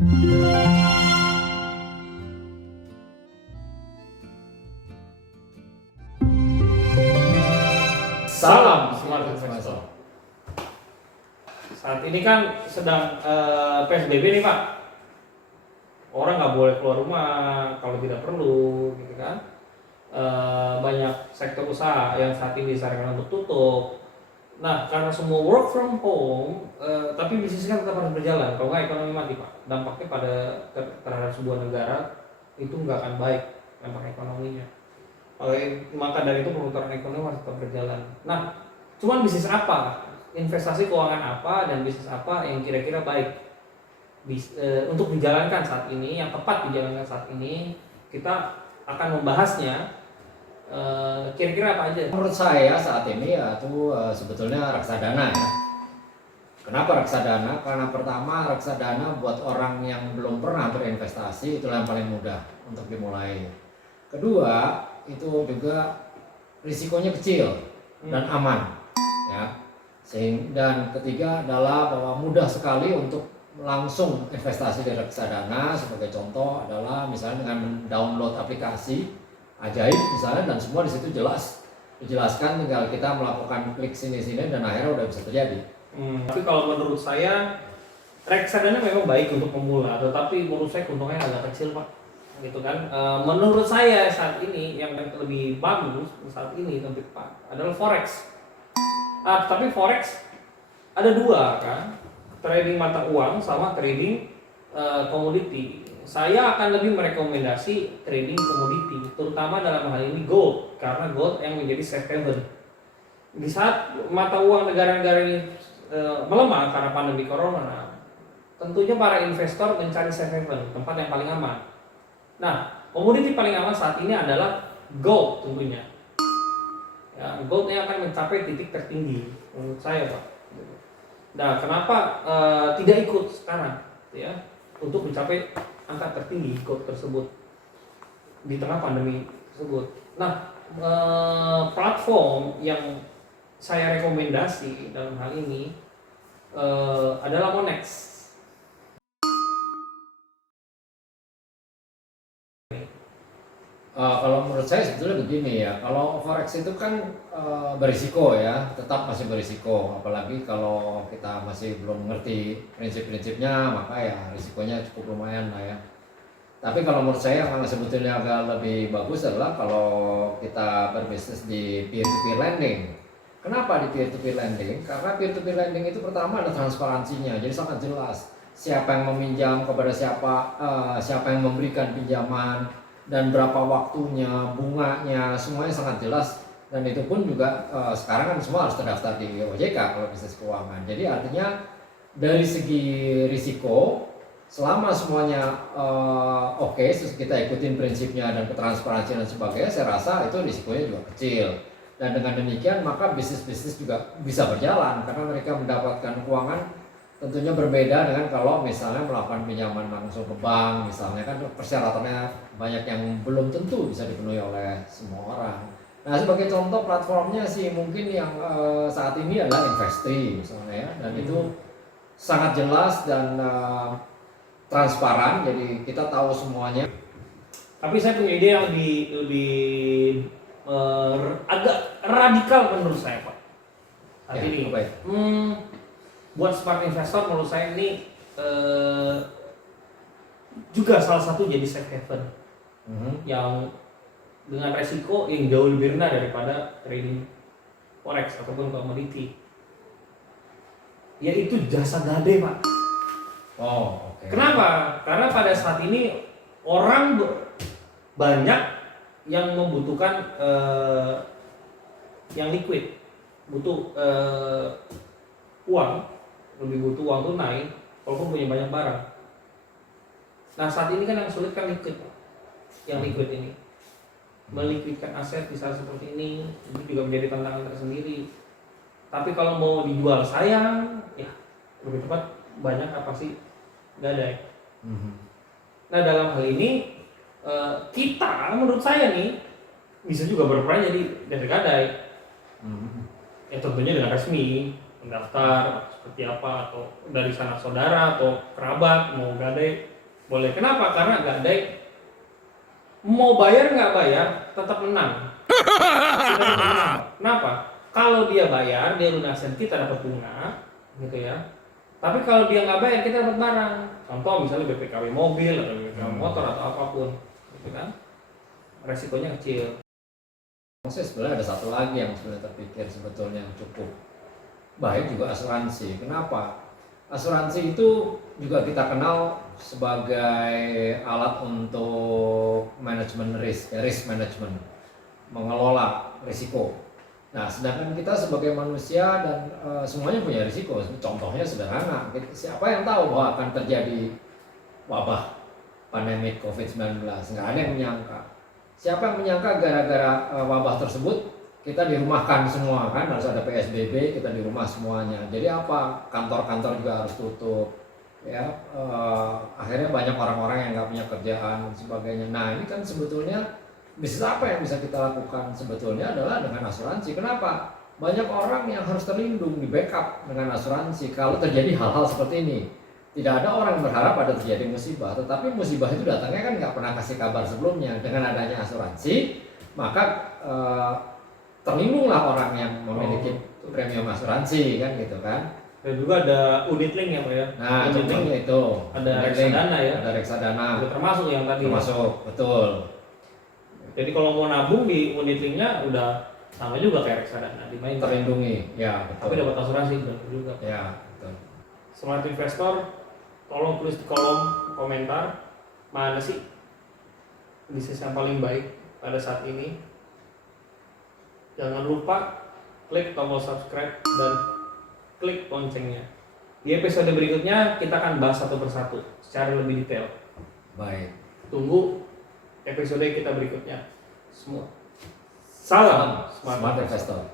Salam Smart Investor. Saat ini kan sedang PSBB nih Pak. Orang nggak boleh keluar rumah kalau tidak perlu, gitu kan. Banyak sektor usaha yang saat ini disarankan untuk tutup. Nah, karena semua work from home, tapi bisnis kan tetap harus berjalan. Kalau nggak ekonomi mati Pak. Dampaknya terhadap sebuah negara itu nggak akan baik dampak ekonominya. Maka dari itu perputaran ekonomi harus tetap berjalan. Nah, cuman bisnis apa, investasi keuangan apa, dan bisnis apa yang kira-kira baik untuk dijalankan saat ini, yang tepat dijalankan saat ini, kita akan membahasnya. Kira-kira apa aja? Menurut saya saat ini ya itu sebetulnya reksadana ya. Kenapa reksadana? Karena pertama reksadana buat orang yang belum pernah berinvestasi itulah yang paling mudah untuk dimulai. Kedua, itu juga risikonya kecil dan aman ya. Dan ketiga adalah bahwa mudah sekali untuk langsung investasi di reksadana. Sebagai contoh adalah misalnya dengan mendownload aplikasi Ajaib misalnya, dan semua di situ dijelaskan, tinggal kita melakukan klik sini dan akhirnya udah bisa terjadi. Tapi kalau menurut saya reksadana memang baik untuk pemula, tetapi menurut saya keuntungannya agak kecil Pak, gitu kan. Menurut saya saat ini yang lebih bagus saat ini lebih tepat adalah forex. Tapi forex ada dua kan, trading mata uang sama trading komoditi. Saya akan lebih merekomendasi trading komoditi, terutama dalam hal ini gold, karena gold yang menjadi safe haven. Di saat mata uang negara-negara ini melemah karena pandemi corona, tentunya para investor mencari safe haven, tempat yang paling aman. Nah, komoditi paling aman saat ini adalah gold tentunya. Ya, gold yang akan mencapai titik tertinggi menurut saya Pak. Nah, kenapa tidak ikut sekarang ya untuk mencapai angka tertinggi gold tersebut di tengah pandemi tersebut? Nah, platform yang saya rekomendasi dalam hal ini adalah Monex. Kalau menurut saya sebetulnya begini ya, kalau forex itu kan berisiko ya, tetap masih berisiko, apalagi kalau kita masih belum mengerti prinsip-prinsipnya, maka ya risikonya cukup lumayan lah ya. Tapi kalau menurut saya yang sebetulnya agak lebih bagus adalah kalau kita berbisnis di peer-to-peer lending. Kenapa di peer-to-peer lending? Karena peer-to-peer lending itu pertama ada transparansinya, jadi sangat jelas siapa yang meminjam kepada siapa, siapa yang memberikan pinjaman, dan berapa waktunya, bunganya, semuanya sangat jelas. Dan itu pun juga sekarang kan semua harus terdaftar di OJK kalau bisnis keuangan. Jadi artinya dari segi risiko, selama semuanya oke, kita ikutin prinsipnya dan ketransparansian dan sebagainya, saya rasa itu risikonya juga kecil. Dan dengan demikian maka bisnis-bisnis juga bisa berjalan karena mereka mendapatkan keuangan tentunya berbeda dengan kalau misalnya melakukan pinjaman langsung ke bank, misalnya kan persyaratannya banyak yang belum tentu bisa dipenuhi oleh semua orang. Nah, sebagai contoh platformnya sih mungkin yang saat ini adalah Investri misalnya ya, dan itu sangat jelas dan transparan, jadi kita tahu semuanya. Tapi saya punya ide yang lebih agak radikal menurut saya Pak. Saat ini. Buat smart investor menurut saya ini juga salah satu jadi safe haven yang dengan resiko yang jauh lebih rendah daripada trading forex ataupun komoditi, yaitu jasa gade Pak. Okay. Kenapa? Karena pada saat ini orang banyak yang membutuhkan yang liquid, butuh uang, lebih butuh uang tunai walaupun punya banyak barang. Nah, saat ini kan yang sulit kan liquid. Yang liquid ini melikuidkan aset di saat seperti ini juga menjadi tantangan tersendiri. Tapi kalau mau dijual sayang, ya lebih tepat banyak apa sih gadai. Nah, dalam hal ini kita menurut saya nih bisa juga berperan jadi gadai. Ya tentunya dengan resmi. mendaftar seperti apa, atau dari sanak saudara atau kerabat mau gadai boleh. Kenapa? Karena gadai mau bayar nggak bayar tetap menang. Kita tetap menang. Kenapa? Kalau dia bayar, dia lunasin, kita dapat bunga, gitu ya. Tapi kalau dia nggak bayar, kita dapat barang. Contoh misalnya BPKB mobil atau BPKB motor atau apapun, gitu kan. Resikonya kecil. Saya sebenarnya ada satu lagi yang sudah terpikir sebetulnya yang cukup baik juga, asuransi. Kenapa? Asuransi itu juga kita kenal sebagai alat untuk manajemen risk, risk management, mengelola risiko. Nah, sedangkan kita sebagai manusia dan semuanya punya risiko. Contohnya sederhana, siapa yang tahu bahwa akan terjadi wabah pandemi COVID-19? Nggak ada yang menyangka. Siapa yang menyangka gara-gara wabah tersebut kita dirumahkan semua, kan harus ada PSBB, kita di rumah semuanya. Jadi apa? Kantor-kantor juga harus tutup, ya. Akhirnya banyak orang-orang yang nggak punya kerjaan dan sebagainya. Nah, ini kan sebetulnya bisnis apa yang bisa kita lakukan sebetulnya adalah dengan asuransi. Kenapa? Banyak orang yang harus terlindung, di backup dengan asuransi kalau terjadi hal-hal seperti ini. Tidak ada orang yang berharap ada terjadi musibah, tetapi musibah itu datangnya kan nggak pernah kasih kabar sebelumnya. Dengan adanya asuransi, maka terlindunglah orang yang memiliki premium asuransi, kan gitu kan. Dan juga ada unit link ya Pak ya. Nah, unit link contohnya itu ada reksadana ya. ada reksadana, Itu termasuk yang tadi. termasuk, betul. Jadi kalau mau nabung di unit linknya udah sama juga kayak reksadana, dimain Terlindungi, ya tapi betul. dapat asuransi juga. Ya betul. Smart investor, tolong tulis di kolom komentar mana sih bisnis yang paling baik pada saat ini. Jangan lupa klik tombol subscribe dan klik loncengnya. Di episode berikutnya kita akan bahas satu persatu secara lebih detail. Baik. Tunggu episode kita berikutnya. Semua. Salam Smart Investor.